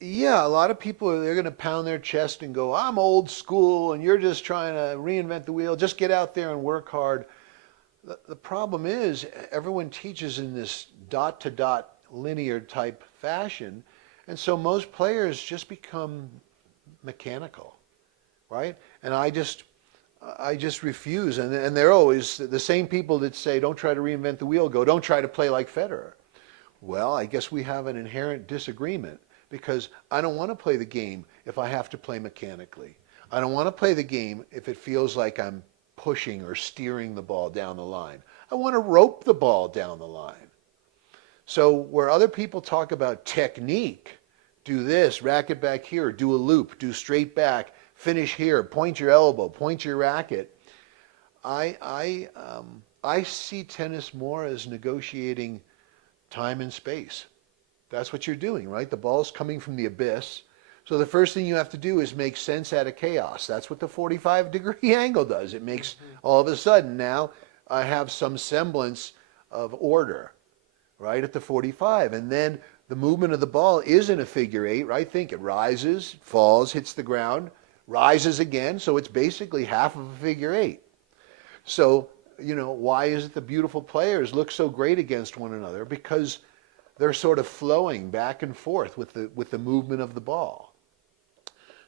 Yeah, a lot of people they're going to pound their chest and go, "I'm old school, and you're just trying to reinvent the wheel. Just get out there and work hard." The problem is everyone teaches in this dot to dot linear type fashion, and so most players just become mechanical, right? And I just refuse. And they're always the same people that say, "Don't try to reinvent the wheel." Go, "Don't try to play like Federer." Well, I guess we have an inherent disagreement because I don't want to play the game if I have to play mechanically. I don't want to play the game if it feels like I'm pushing or steering the ball down the line. I want to rope the ball down the line. So where other people talk about technique, do this, racket back here, do a loop, do straight back, finish here, point your elbow, point your racket. I see tennis more as negotiating time and space. That's what you're doing, right? The ball's coming from the abyss. So the first thing you have to do is make sense out of chaos. That's what the 45-degree angle does. It makes all of a sudden now I have some semblance of order, right, at the 45. And then the movement of the ball isn't a figure eight, right? Think it rises, falls, hits the ground, rises again. So it's basically half of a figure eight. So, why is it the beautiful players look so great against one another? Because they're sort of flowing back and forth with the movement of the ball.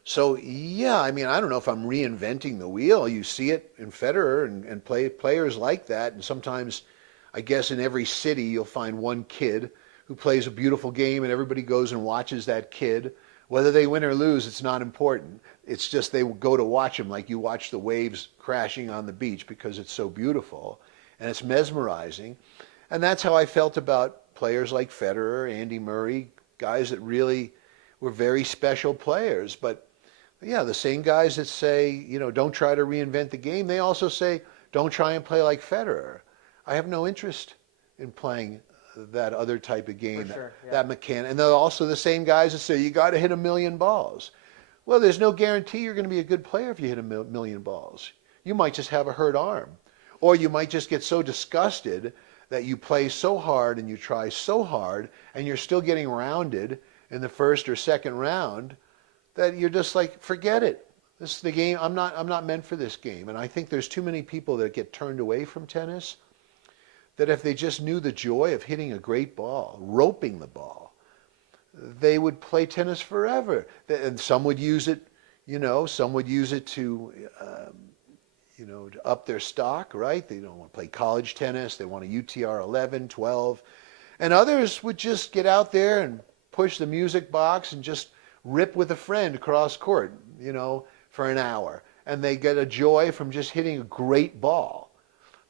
So yeah, I mean, I don't know if I'm reinventing the wheel. You see it in Federer and players like that. And sometimes, I guess in every city, you'll find one kid who plays a beautiful game and everybody goes and watches that kid. Whether they win or lose, it's not important. It's just they go to watch him like you watch the waves crashing on the beach because it's so beautiful and it's mesmerizing. And that's how I felt about players like Federer, Andy Murray, guys that really were very special players. But yeah, the same guys that say, don't try to reinvent the game, they also say, don't try and play like Federer. I have no interest in playing that other type of game, sure, yeah. that mechanic. And they're also the same guys that say, you got to hit a million balls. Well, there's no guarantee you're going to be a good player if you hit a million balls. You might just have a hurt arm. Or you might just get so disgusted that you play so hard and you try so hard and you're still getting rounded in the first or second round that you're just like, forget it. This is the game. I'm not meant for this game. And I think there's too many people that get turned away from tennis that if they just knew the joy of hitting a great ball, roping the ball, they would play tennis forever. And some would use it, some would use it to to up their stock, right? They don't want to play college tennis. They want a UTR 11, 12. And others would just get out there and push the music box and just rip with a friend across court, for an hour. And they get a joy from just hitting a great ball.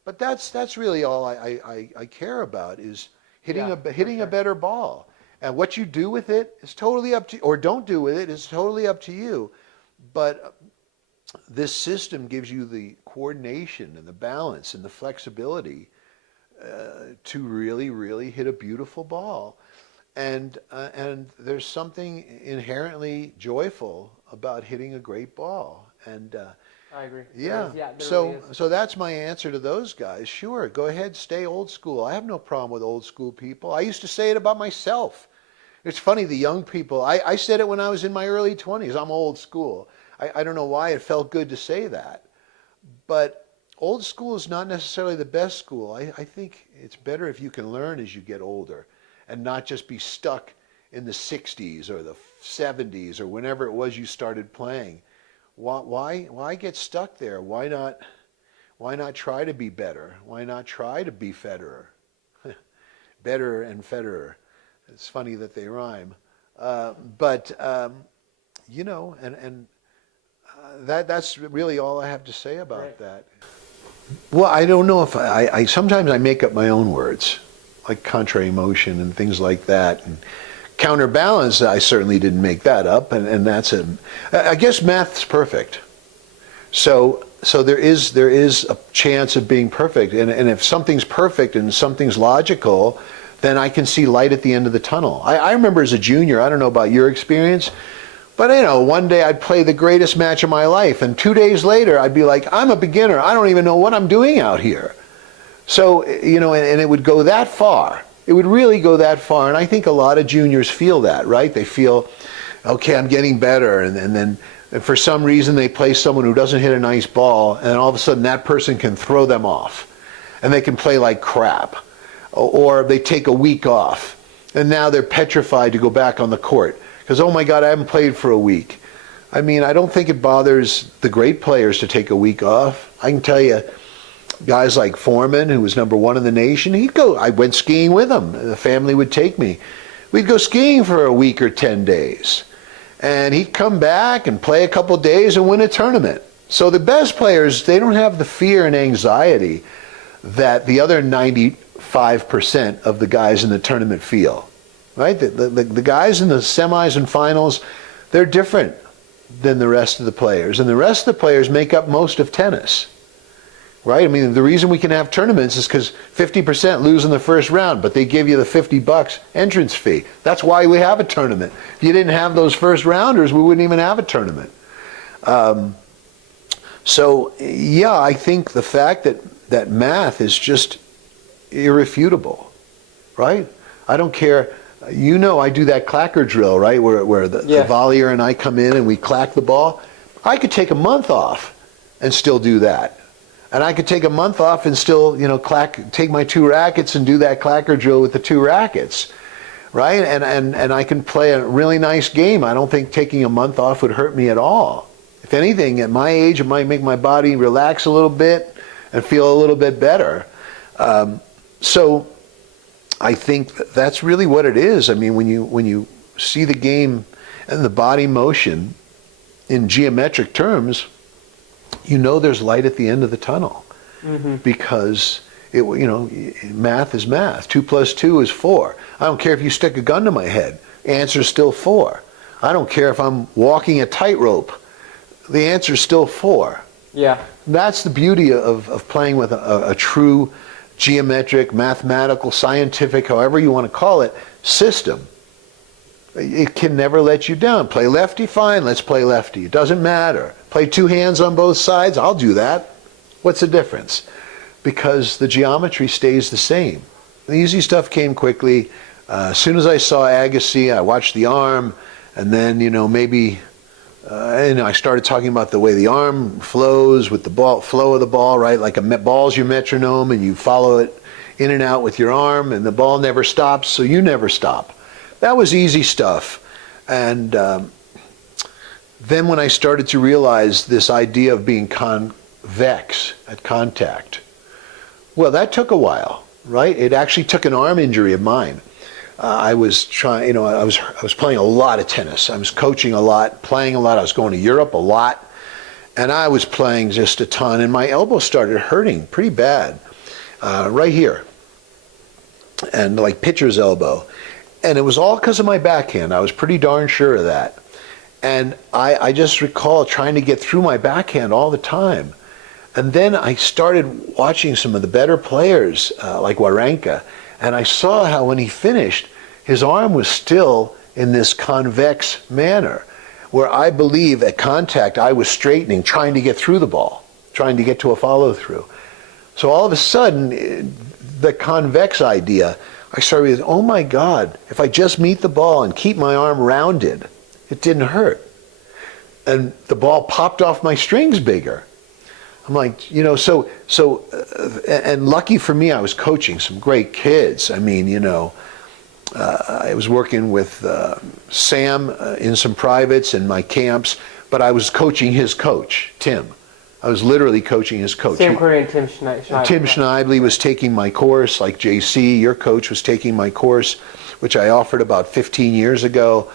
But that's really all I care about is hitting a better ball. And what you do with it is totally up to you, or don't do with it is totally up to you. But this system gives you the coordination and the balance and the flexibility to really, really hit a beautiful ball. And there's something inherently joyful about hitting a great ball. And I agree. yeah. There So really is. so that's my answer to those guys. Sure, go ahead, stay old school. I have no problem with old school people. I used to say it about myself. It's funny, the young people, I said it when I was in my early 20s. I'm old school. I don't know why it felt good to say that. But old school is not necessarily the best school. I think it's better if you can learn as you get older and not just be stuck in the 60s or the 70s or whenever it was you started playing. Why get stuck there? Why not try to be better? Why not try to be Federer? Better and Federer. It's funny that they rhyme. That's really all I have to say about that. Well, I don't know if I sometimes I make up my own words, like contrary motion and things like that. And counterbalance, I certainly didn't make that up, and I guess math's perfect. So there is a chance of being perfect, and if something's perfect and something's logical, then I can see light at the end of the tunnel. I remember as a junior, I don't know about your experience, but one day I'd play the greatest match of my life, and 2 days later I'd be like, I'm a beginner, I don't even know what I'm doing out here. So, and it would go that far. It would really go that far, and I think a lot of juniors feel that, right? They feel okay, I'm getting better, and then for some reason they play someone who doesn't hit a nice ball, and all of a sudden that person can throw them off, and they can play like crap, or they take a week off, and now they're petrified to go back on the court because, oh my God, I haven't played for a week. I mean, I don't think it bothers the great players to take a week off. I can tell you, guys like Foreman, who was #1 in the nation, he'd go, I went skiing with him. The family would take me. We'd go skiing for a week or 10 days. And he'd come back and play a couple days and win a tournament. So the best players, they don't have the fear and anxiety that the other 95% of the guys in the tournament feel. Right? The guys in the semis and finals, they're different than the rest of the players. And the rest of the players make up most of tennis. Right? I mean, the reason we can have tournaments is because 50% lose in the first round, but they give you the $50 entrance fee. That's why we have a tournament. If you didn't have those first rounders, we wouldn't even have a tournament. So, yeah, I think the fact that math is just irrefutable, right? I don't care. You know, I do that clacker drill, right, where the volleyer and I come in and we clack the ball. I could take a month off and still do that. And I could take a month off and still, take my 2 rackets and do that clacker drill with the 2 rackets, right? And I can play a really nice game. I don't think taking a month off would hurt me at all. If anything, at my age, it might make my body relax a little bit and feel a little bit better. So I think that's really what it is. I mean, when you see the game and the body motion in geometric terms, you know there's light at the end of the tunnel, because math is math. 2 + 2 is 4. I don't care if you stick a gun to my head. Answer's still 4. I don't care if I'm walking a tightrope. The answer's still 4. Yeah. That's the beauty of playing with a true geometric, mathematical, scientific, however you want to call it, system. It can never let you down. Play lefty, fine, let's play lefty. It doesn't matter. Play 2 hands on both sides, I'll do that. What's the difference? Because the geometry stays the same. The easy stuff came quickly. As soon as I saw Agassi, I watched the arm, and then, I started talking about the way the arm flows with the ball, flow of the ball, right? Like a ball's your metronome, and you follow it in and out with your arm, and the ball never stops, so you never stop. That was easy stuff. And then when I started to realize this idea of being convex at contact, well, that took a while, right? It actually took an arm injury of mine. I was trying, I was playing a lot of tennis. I was coaching a lot, playing a lot. I was going to Europe a lot, and I was playing just a ton. And my elbow started hurting pretty bad, right here, and like pitcher's elbow. And it was all because of my backhand. I was pretty darn sure of that. And I just recall trying to get through my backhand all the time. And then I started watching some of the better players, like Wawrinka, and I saw how when he finished, his arm was still in this convex manner, where I believe at contact I was straightening, trying to get through the ball, trying to get to a follow-through. So all of a sudden, the convex idea, I started with, oh my God, if I just meet the ball and keep my arm rounded, it didn't hurt. And the ball popped off my strings bigger. I'm like, and lucky for me, I was coaching some great kids. I mean, I was working with Sam in some privates in my camps, but I was coaching his coach, Tim. I was literally coaching his coach. Sam Query and Tim Schneidley. Tim Schneidley was taking my course, like JC, your coach, was taking my course, which I offered about 15 years ago.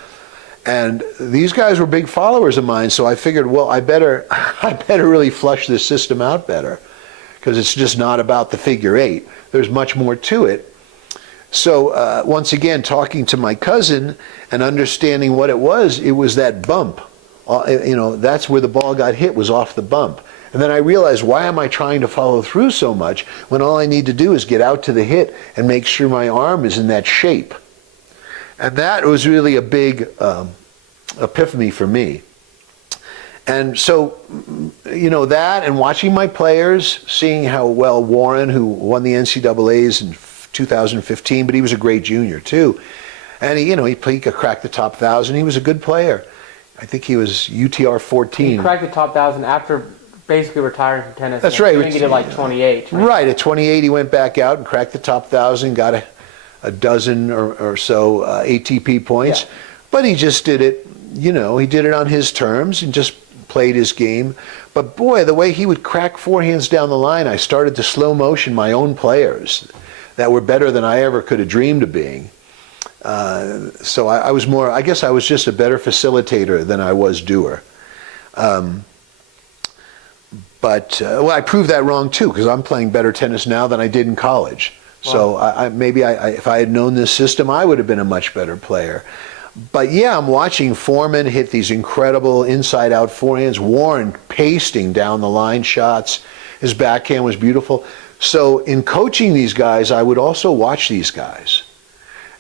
And these guys were big followers of mine, so I figured, well, I better really flush this system out better, because it's just not about the figure 8. There's much more to it. So once again, talking to my cousin and understanding what it was that bump. That's where the ball got hit, was off the bump. And then I realized, why am I trying to follow through so much when all I need to do is get out to the hit and make sure my arm is in that shape? And that was really a big epiphany for me. And so, that, and watching my players, seeing how well Warren, who won the NCAAs in 2015, but he was a great junior too, And he could crack the top 1,000. He was a good player. I think he was UTR 14. He cracked the top 1,000 after basically retiring from tennis. That's right. I think he did like 28. Right. At 28, he went back out and cracked the top 1,000, got a dozen or so ATP points. Yeah. But he just did it, he did it on his terms and just played his game. But boy, the way he would crack forehands down the line, I started to slow motion my own players that were better than I ever could have dreamed of being. So I was more, I guess I was just a better facilitator than I was doer. But I proved that wrong too, because I'm playing better tennis now than I did in college. Wow. So maybe if I had known this system, I would have been a much better player. But yeah, I'm watching Foreman hit these incredible inside-out forehands. Warren pasting down the line shots. His backhand was beautiful. So in coaching these guys, I would also watch these guys.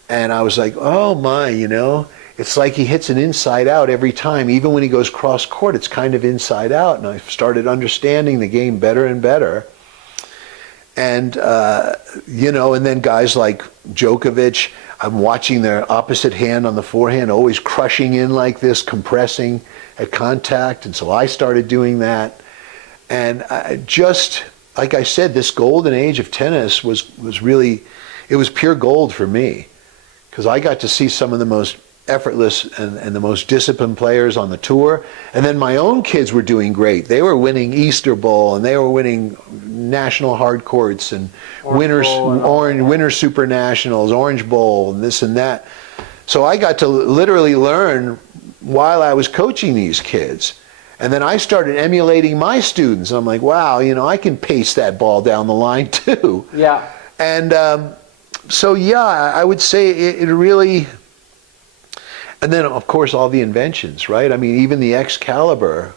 And I was like, oh my, it's like he hits an inside out every time. Even when he goes cross court, it's kind of inside out. And I started understanding the game better and better. And, and then guys like Djokovic, I'm watching their opposite hand on the forehand, always crushing in like this, compressing at contact. And so I started doing that. And like I said, this golden age of tennis was really, it was pure gold for me. Because I got to see some of the most effortless and the most disciplined players on the tour. And then my own kids were doing great. They were winning Easter Bowl, and they were winning national hard courts and winter super nationals, Orange Bowl, and this and that. So I got to literally learn while I was coaching these kids. And then I started emulating my students. And I'm like, wow, I can pace that ball down the line too. Yeah. And so yeah, I would say it really, and then of course all the inventions, right? I mean, even the Excalibur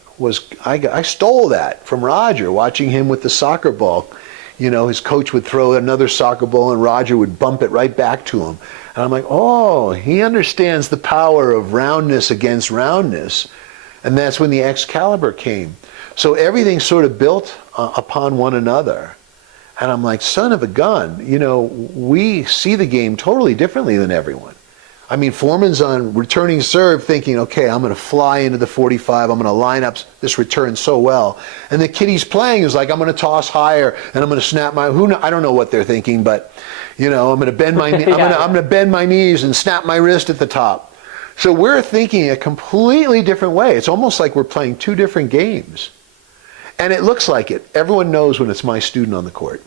I stole that from Roger, watching him with the soccer ball. His coach would throw another soccer ball and Roger would bump it right back to him. And I'm like, oh, he understands the power of roundness against roundness. And that's when the Excalibur came. So everything sort of built upon one another. And I'm like, son of a gun, we see the game totally differently than everyone. I mean, Foreman's on returning serve thinking, okay, I'm going to fly into the 45. I'm going to line up this return so well. And the kid he's playing is like, I'm going to toss higher and I'm going to snap I don't know what they're thinking, but, I'm going to bend my, I'm going to bend my knees and snap my wrist at the top. So we're thinking a completely different way. It's almost like we're playing two different games. And it looks like it. Everyone knows when it's my student on the court.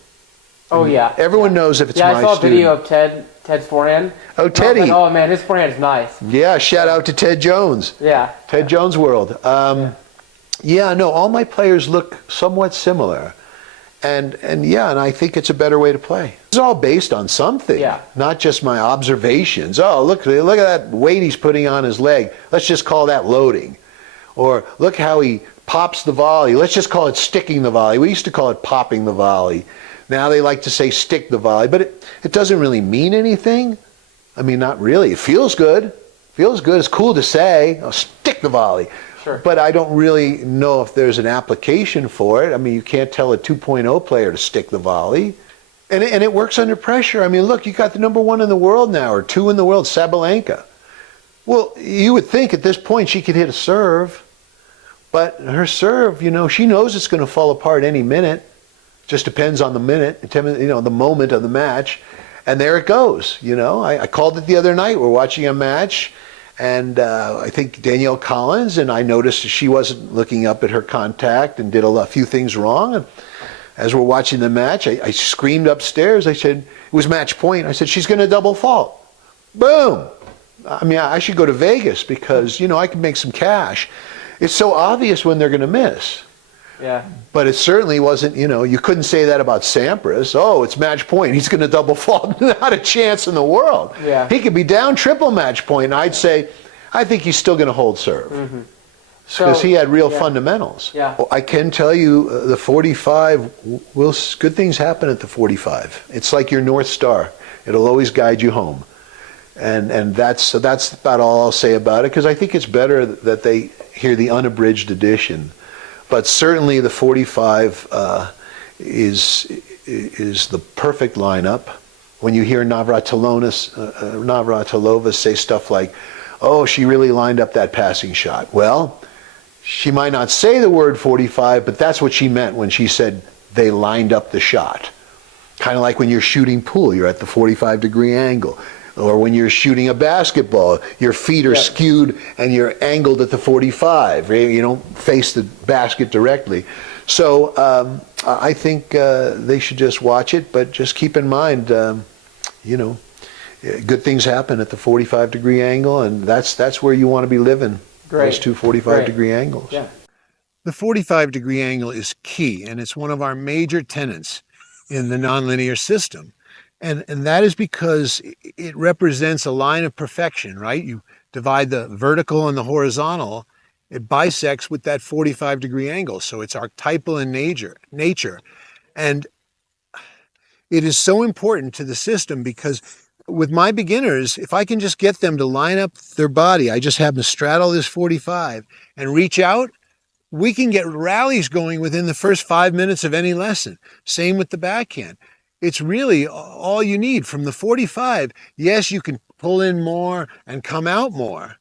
Oh, yeah. Everyone knows if it's my student. Yeah, I saw a video of Ted's forehand. Oh, Teddy. Like, oh, man, his forehand is nice. Yeah, shout out to Ted Jones. Yeah. Ted Jones World. Yeah, no, all my players look somewhat similar. And I think it's a better way to play. It's all based on something, not just my observations. Oh, look at that weight he's putting on his leg. Let's just call that loading. Or look how he pops the volley. Let's just call it sticking the volley. We used to call it popping the volley. Now they like to say stick the volley, but it doesn't really mean anything. I mean, not really. It feels good. Feels good. It's cool to say, oh, stick the volley. Sure. But I don't really know if there's an application for it. I mean, you can't tell a 2.0 player to stick the volley. And it works under pressure. I mean, look, you got the #1 in the world now, or 2 in the world, Sabalenka. Well, you would think at this point she could hit a serve. But her serve, she knows it's going to fall apart any minute. Just depends on the minute, the moment of the match. And there it goes, I called it the other night. We're watching a match, and I think Danielle Collins, and I noticed she wasn't looking up at her contact and did a few things wrong. And as we're watching the match, I screamed upstairs. I said, it was match point. I said, she's going to double fault. Boom. I mean, I should go to Vegas because, I can make some cash. It's so obvious when they're going to miss. Yeah. But it certainly wasn't, you couldn't say that about Sampras. Oh, it's match point. He's going to double fault. Not a chance in the world. Yeah. He could be down triple match point, and I'd say, I think he's still going to hold serve. Mm-hmm. Because he had real fundamentals. Yeah. Well, I can tell you, the 45, good things happen at the 45. It's like your North Star. It'll always guide you home. And that's about all I'll say about it, because I think it's better that they hear the unabridged edition. But certainly the 45 is the perfect lineup. When you hear Navratilova say stuff like, oh, she really lined up that passing shot. Well, she might not say the word 45, but that's what she meant when she said they lined up the shot. Kind of like when you're shooting pool, you're at the 45-degree angle. Or when you're shooting a basketball, your feet are skewed and you're angled at the 45. You don't face the basket directly. So I think they should just watch it, but just keep in mind, good things happen at the 45-degree angle, and that's where you want to be living. Great. Those two 45-degree angles. Yeah. The 45-degree angle is key, and it's one of our major tenets in the nonlinear system. And that is because it represents a line of perfection, right? You divide the vertical and the horizontal, it bisects with that 45-degree angle. So it's archetypal in nature. And it is so important to the system because with my beginners, if I can just get them to line up their body, I just have them straddle this 45 and reach out, we can get rallies going within the first 5 minutes of any lesson. Same with the backhand. It's really all you need from the 45. Yes, you can pull in more and come out more.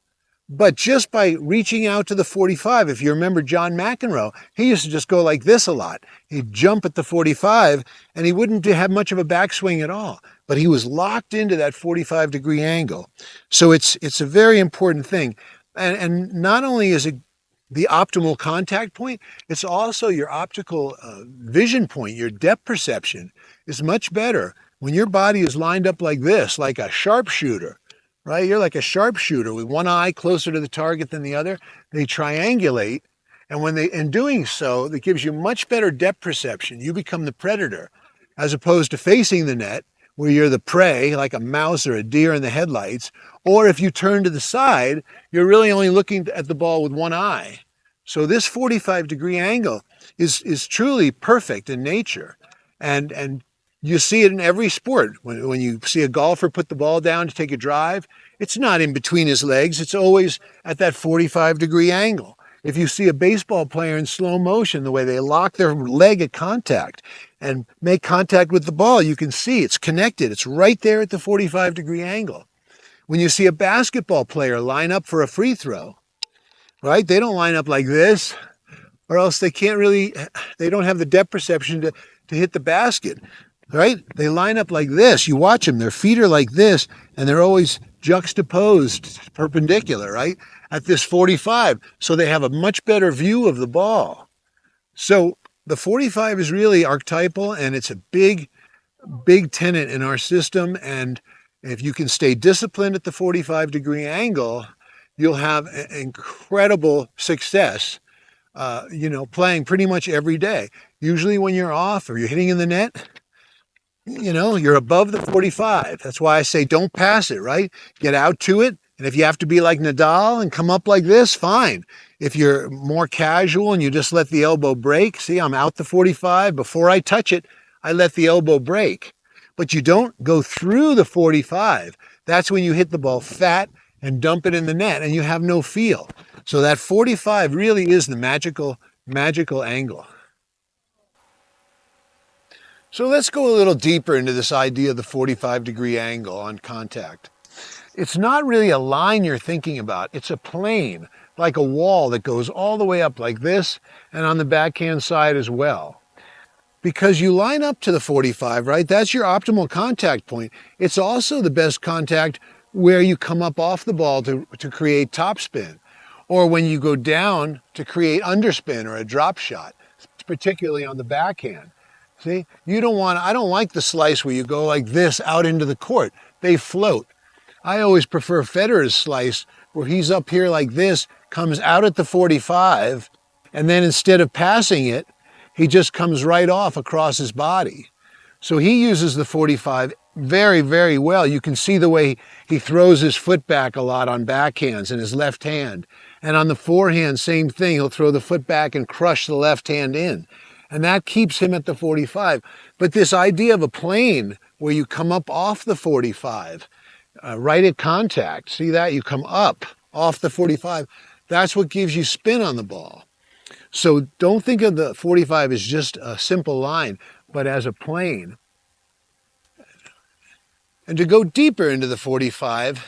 But just by reaching out to the 45, if you remember John McEnroe, he used to just go like this a lot. He'd jump at the 45 and he wouldn't have much of a backswing at all. But he was locked into that 45-degree angle. So it's a very important thing. And not only is it the optimal contact point, it's also your optical vision point, your depth perception is much better when your body is lined up like this, like a sharpshooter, right? You're like a sharpshooter with one eye closer to the target than the other. They triangulate, and in doing so, that gives you much better depth perception. You become the predator, as opposed to facing the net, where you're the prey, like a mouse or a deer in the headlights. Or if you turn to the side, you're really only looking at the ball with one eye. So this 45-degree angle is truly perfect in nature. And you see it in every sport. When you see a golfer put the ball down to take a drive, it's not in between his legs. It's always at that 45-degree angle. If you see a baseball player in slow motion, the way they lock their leg at contact and make contact with the ball, you can see it's connected. It's right there at the 45-degree angle. When you see a basketball player line up for a free throw, right? They don't line up like this, or else they don't have the depth perception to hit the basket, right? They line up like this. You watch them, their feet are like this, and they're always juxtaposed, perpendicular, right? At this 45, so they have a much better view of the ball. So the 45 is really archetypal, and it's a big tenet in our system. And if you can stay disciplined at the 45-degree angle, you'll have incredible success, playing pretty much every day. Usually when you're off or you're hitting in the net, you're above the 45. That's why I say don't pass it, right? Get out to it. And if you have to be like Nadal and come up like this, fine. If you're more casual and you just let the elbow break, see, I'm out the 45. Before I touch it, I let the elbow break. But you don't go through the 45. That's when you hit the ball fat and dump it in the net and you have no feel. So that 45 really is the magical angle. So let's go a little deeper into this idea of the 45-degree angle on contact. It's not really a line you're thinking about. It's a plane, like a wall that goes all the way up like this and on the backhand side as well. Because you line up to the 45, right? That's your optimal contact point. It's also the best contact where you come up off the ball to create topspin, or when you go down to create underspin or a drop shot, particularly on the backhand. See, I don't like the slice where you go like this out into the court. They float. I always prefer Federer's slice where he's up here like this, comes out at the 45, and then instead of passing it, he just comes right off across his body. So he uses the 45 very, very well. You can see the way he throws his foot back a lot on backhands in his left hand. And on the forehand, same thing. He'll throw the foot back and crush the left hand in. And that keeps him at the 45. But this idea of a plane where you come up off the 45, right at contact, see that? You come up off the 45. That's what gives you spin on the ball. So don't think of the 45 as just a simple line, but as a plane. And to go deeper into the 45,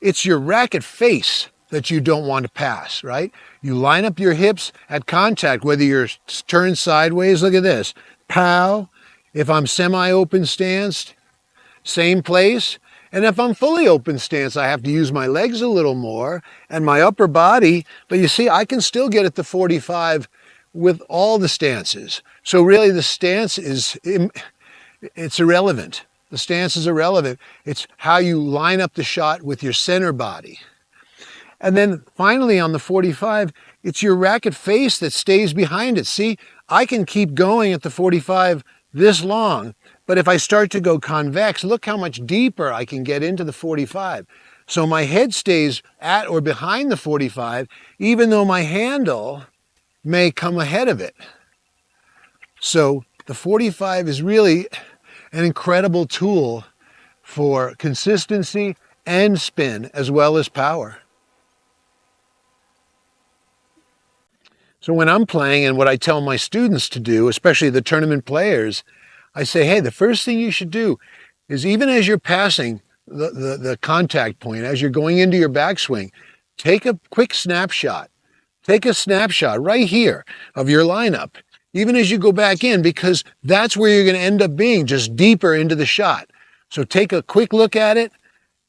it's your racket face that you don't want to pass, right? You line up your hips at contact, whether you're turned sideways, look at this, pow. If I'm semi-open stanced, same place. And if I'm fully open stance, I have to use my legs a little more and my upper body. But you see, I can still get at the 45 with all the stances. So really the stance it's irrelevant. The stance is irrelevant. It's how you line up the shot with your center body. And then finally on the 45, it's your racket face that stays behind it. See, I can keep going at the 45 this long, but if I start to go convex, look how much deeper I can get into the 45. So my head stays at or behind the 45, even though my handle may come ahead of it. So the 45 is really an incredible tool for consistency and spin as well as power. So when I'm playing, and what I tell my students to do, especially the tournament players, I say, hey, the first thing you should do is, even as you're passing the contact point, as you're going into your backswing, take a quick snapshot. Take a snapshot right here of your lineup, even as you go back in, because that's where you're going to end up being, just deeper into the shot. So take a quick look at it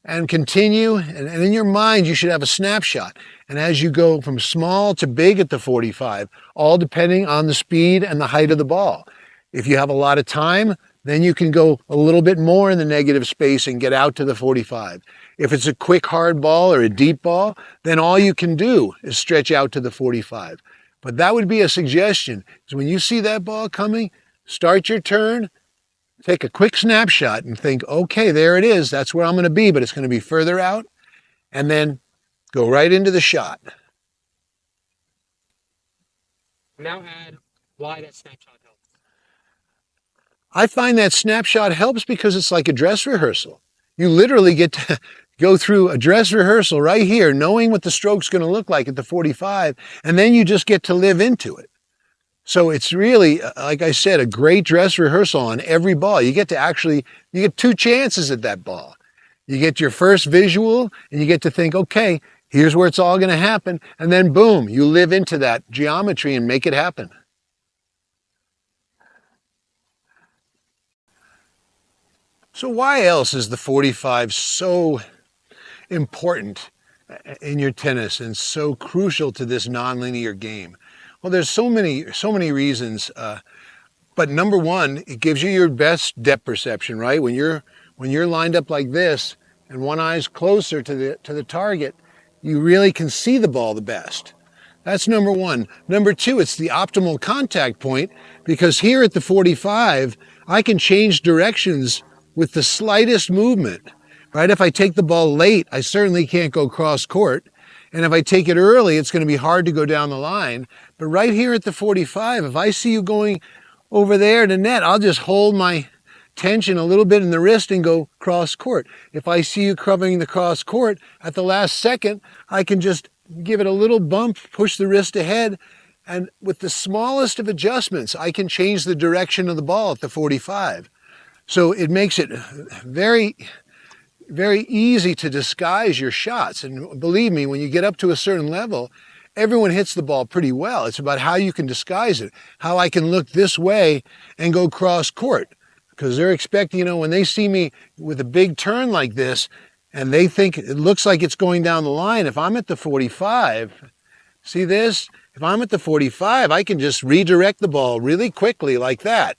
and continue. And in your mind, you should have a snapshot. And as you go from small to big at the 45, all depending on the speed and the height of the ball. If you have a lot of time, then you can go a little bit more in the negative space and get out to the 45. If it's a quick hard ball or a deep ball, then all you can do is stretch out to the 45. But that would be a suggestion, is when you see that ball coming, start your turn, take a quick snapshot and think, okay, there it is. That's where I'm going to be, but it's going to be further out. And then go right into the shot. Now add why that snapshot helps. I find that snapshot helps because it's like a dress rehearsal. You literally get to go through a dress rehearsal right here, knowing what the stroke's going to look like at the 45, and then you just get to live into it. So it's really, like I said, a great dress rehearsal on every ball. You get two chances at that ball. You get your first visual, and you get to think, okay, here's where it's all going to happen. And then boom, you live into that geometry and make it happen. So why else is the 45 so important in your tennis and so crucial to this nonlinear game? Well, there's so many reasons. But number one, it gives you your best depth perception, right? When you're lined up like this and one eye's closer to the target, you really can see the ball the best. That's number one. Number two, it's the optimal contact point, because here at the 45, I can change directions with the slightest movement, right? If I take the ball late, I certainly can't go cross court. And if I take it early, it's going to be hard to go down the line. But right here at the 45, if I see you going over there to net, I'll just hold my tension a little bit in the wrist and go cross court. If I see you covering the cross court at the last second, I can just give it a little bump, push the wrist ahead, and with the smallest of adjustments, I can change the direction of the ball at the 45. So it makes it very, very easy to disguise your shots. And believe me, when you get up to a certain level, everyone hits the ball pretty well. It's about how you can disguise it, how I can look this way and go cross court. Because they're expecting, when they see me with a big turn like this, and they think it looks like it's going down the line, if I'm at the 45, see this? If I'm at the 45, I can just redirect the ball really quickly like that.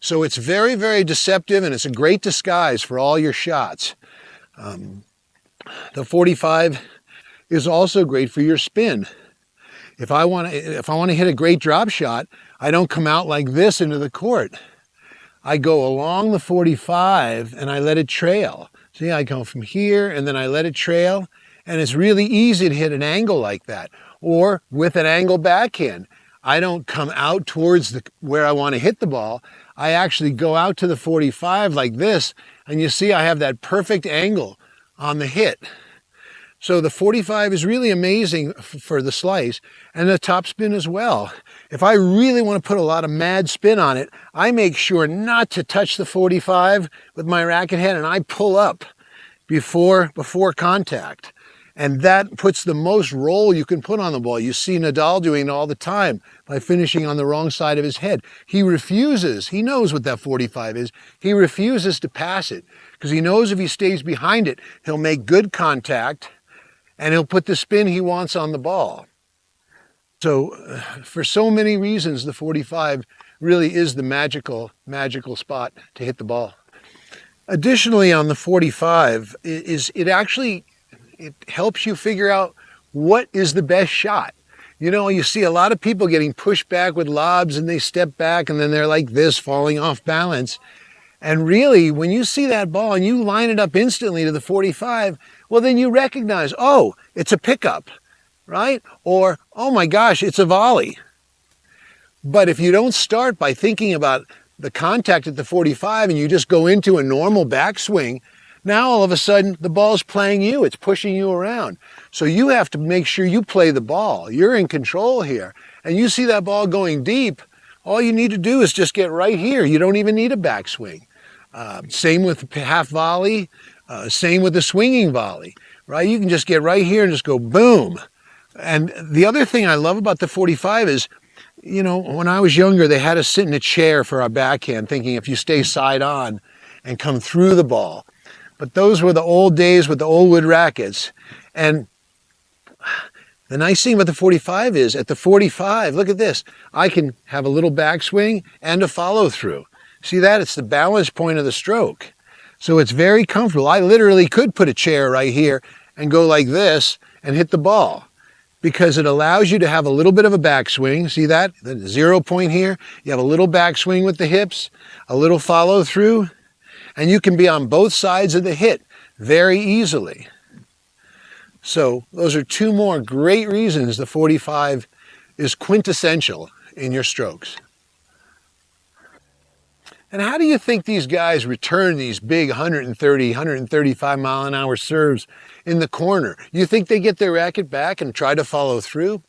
So it's very, very deceptive, and it's a great disguise for all your shots. The 45 is also great for your spin. If I want to hit a great drop shot, I don't come out like this into the court. I go along the 45 and I let it trail. See, I go from here and then I let it trail, and it's really easy to hit an angle like that. Or with an angle backhand, I don't come out towards where I want to hit the ball. I actually go out to the 45 like this, and you see I have that perfect angle on the hit. So the 45 is really amazing for the slice and the topspin as well. If I really want to put a lot of mad spin on it, I make sure not to touch the 45 with my racket head and I pull up before contact. And that puts the most roll you can put on the ball. You see Nadal doing it all the time by finishing on the wrong side of his head. He refuses, he knows what that 45 is, he refuses to pass it because he knows if he stays behind it, he'll make good contact and he'll put the spin he wants on the ball. So for so many reasons, the 45 really is the magical spot to hit the ball. Additionally, on the 45, it helps you figure out what is the best shot. You know, you see a lot of people getting pushed back with lobs and they step back and then they're like this, falling off balance. And really, when you see that ball and you line it up instantly to the 45, well, then you recognize, oh, it's a pickup, right? Or, oh my gosh, it's a volley. But if you don't start by thinking about the contact at the 45 and you just go into a normal backswing, now all of a sudden the ball's playing you, it's pushing you around. So you have to make sure you play the ball. You're in control here. And you see that ball going deep, all you need to do is just get right here. You don't even need a backswing. Same with half volley, same with the swinging volley, right? You can just get right here and just go boom. And the other thing I love about the 45 is, you know, when I was younger, they had us sit in a chair for our backhand, thinking if you stay side on and come through the ball. But those were the old days with the old wood rackets. And the nice thing about the 45 is, at the 45, look at this, I can have a little backswing and a follow through. See that? It's the balance point of the stroke. So it's very comfortable. I literally could put a chair right here and go like this and hit the ball, because it allows you to have a little bit of a backswing. See that? The 0 point here. You have a little backswing with the hips, a little follow through, and you can be on both sides of the hit very easily. So those are two more great reasons the 45 is quintessential in your strokes. And how do you think these guys return these big 130, 135 mile an hour serves in the corner? You think they get their racket back and try to follow through?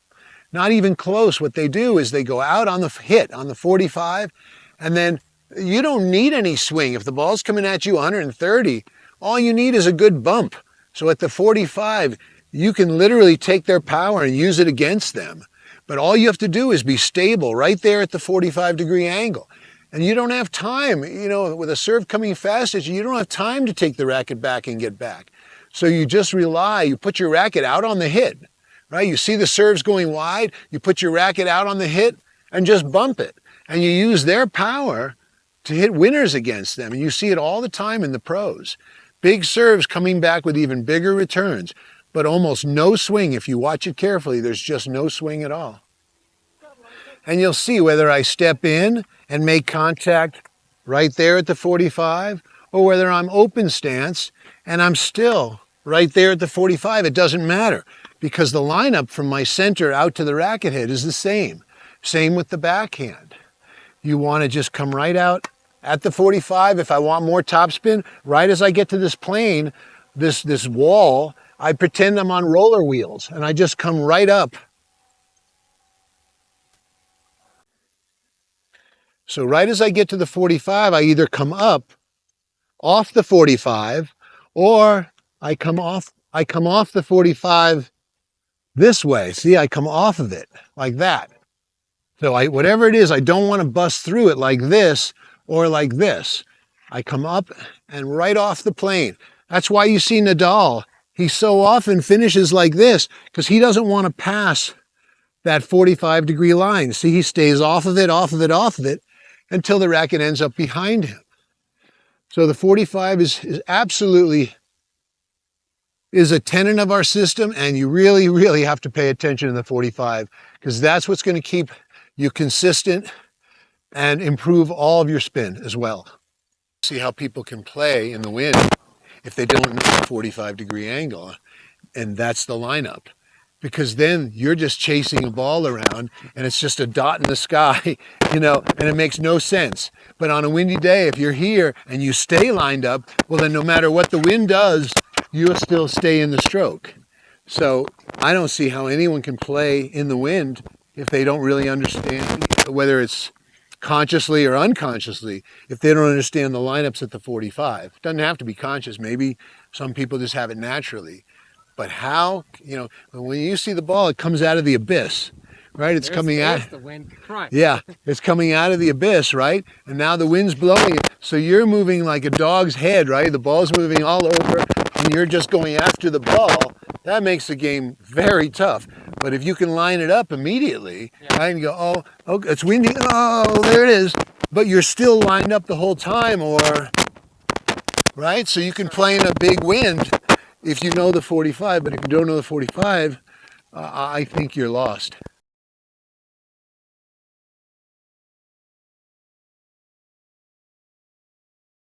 Not even close. What they do is they go out on the hit, on the 45, and then you don't need any swing. If the ball's coming at you 130, all you need is a good bump. So at the 45, you can literally take their power and use it against them. But all you have to do is be stable right there at the 45-degree angle. And you don't have time, you know, with a serve coming fast at you, you don't have time to take the racket back and get back. So you just rely, you put your racket out on the hit, right? You see the serves going wide, you put your racket out on the hit and just bump it. And you use their power to hit winners against them. And you see it all the time in the pros. Big serves coming back with even bigger returns, but almost no swing. If you watch it carefully, there's just no swing at all. And you'll see whether I step in and make contact right there at the 45, or whether I'm open stance and I'm still right there at the 45. It doesn't matter, because the lineup from my center out to the racket head is the same. Same with the backhand. You want to just come right out at the 45. If I want more topspin, right as I get to this plane, this wall, I pretend I'm on roller wheels and I just come right up. So right as I get to the 45, I either come up off the 45, or I come off the 45 this way. See, I come off of it like that. So whatever it is, I don't want to bust through it like this or like this. I come up and right off the plane. That's why you see Nadal, he so often finishes like this, because he doesn't want to pass that 45-degree line. See, he stays off of it, off of it, off of it, until the racket ends up behind him. So the 45 is absolutely a tenet of our system, and you really, really have to pay attention to the 45, because that's what's going to keep you consistent and improve all of your spin as well. See how people can play in the wind if they don't need a 45-degree angle, and that's the lineup. Because then you're just chasing a ball around and it's just a dot in the sky, you know, and it makes no sense. But on a windy day, if you're here and you stay lined up, well, then no matter what the wind does, you'll still stay in the stroke. So I don't see how anyone can play in the wind if they don't really understand, whether it's consciously or unconsciously, if they don't understand the lineups at the 45. It doesn't have to be conscious. Maybe some people just have it naturally. But how, when you see the ball, it comes out of the abyss, right? It's coming out. There's the wind front. Yeah, it's coming out of the abyss, right? And now the wind's blowing it. So you're moving like a dog's head, right? The ball's moving all over and you're just going after the ball. That makes the game very tough. But if you can line it up immediately, right, and you go, oh, it's windy, oh, there it is. But you're still lined up the whole time, right? So you can play in a big wind if you know the 45, but if you don't know the 45, I think you're lost.